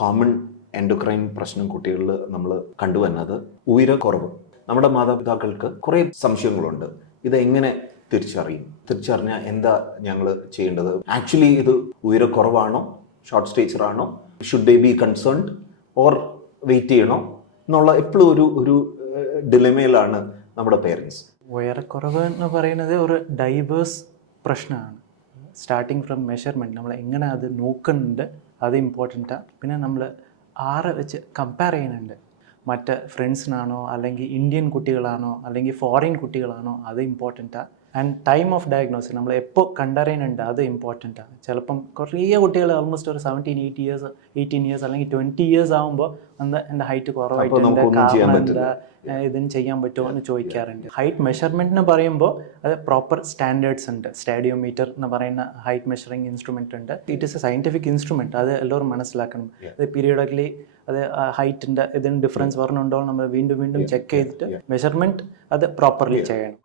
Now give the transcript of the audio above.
Common endocrine പ്രശ്നം കുട്ടികളിൽ നമ്മൾ കണ്ടുവന്നത് ഉയരക്കുറവ്. നമ്മുടെ മാതാപിതാക്കൾക്ക് കുറേ സംശയങ്ങളുണ്ട്. ഇതെങ്ങനെ തിരിച്ചറിഞ്ഞാൽ എന്താ ഞങ്ങൾ ചെയ്യേണ്ടത്? ആക്ച്വലി ഇത് ഉയരക്കുറവാണോ, ഷോർട്ട് സ്റ്റേച്ചർ ആണോ, should they be concerned or wait ചെയ്യണോ എന്നുള്ള എപ്പോഴും ഒരു ഡിലമയിലാണ് നമ്മുടെ പേരൻസ്. ഉയരക്കുറവ് എന്ന് പറയുന്നത് ഒരു ഡൈവേഴ്സ് പ്രശ്നമാണ്. സ്റ്റാർട്ടിങ് ഫ്രം മെഷർമെൻറ്റ് നമ്മൾ എങ്ങനെ അത് നോക്കുന്നുണ്ട് അത് ഇമ്പോർട്ടൻറ്റാണ്. പിന്നെ നമ്മൾ ആരെ വെച്ച് കമ്പയർ ചെയ്യുന്നുണ്ട്, മറ്റ് ഫ്രണ്ട്സിനാണോ അല്ലെങ്കിൽ ഇന്ത്യൻ കുട്ടികളാണോ അല്ലെങ്കിൽ ഫോറിൻ കുട്ടികളാണോ അത് ഇമ്പോർട്ടൻറ്റാണ്. ആൻഡ് ടൈം ഓഫ് ഡയഗ്നോസിസ് നമ്മൾ എപ്പോൾ കണ്ടറിയുന്നുണ്ട് അത് ഇമ്പോർട്ടൻറ്റാണ്. ചിലപ്പം കുറേ കുട്ടികൾ ഓൾമോസ്റ്റ് ഒരു 18 ഇയേഴ്സ് അല്ലെങ്കിൽ 20 ഇയേഴ്സ് ആകുമ്പോൾ എൻ്റെ ഹൈറ്റ് കുറവായിട്ടുണ്ട്, കാരണം എന്താ, ഇതിന് ചെയ്യാൻ പറ്റുമോ എന്ന് ചോദിക്കാറുണ്ട്. ഹൈറ്റ് മെഷർമെൻറ്റിന് പറയുമ്പോൾ അത് പ്രോപ്പർ സ്റ്റാൻഡേർഡ്സ് ഉണ്ട്. സ്റ്റേഡിയോമീറ്റർ എന്ന് പറയുന്ന ഹൈറ്റ് മെഷറിംഗ് ഇൻസ്ട്രുമെൻ്റ് ഉണ്ട്. It is A scientific instrument. അത് എല്ലാവരും മനസ്സിലാക്കണം. അത് പീരിയോഡിക്കലി അത് ഹൈറ്റിൻ്റെ ഇതിന് ഡിഫറൻസ് പറഞ്ഞുണ്ടോ നമ്മൾ വീണ്ടും ചെക്ക് ചെയ്തിട്ട് മെഷർമെൻറ്റ് അത് പ്രോപ്പർലി ചെയ്യണം.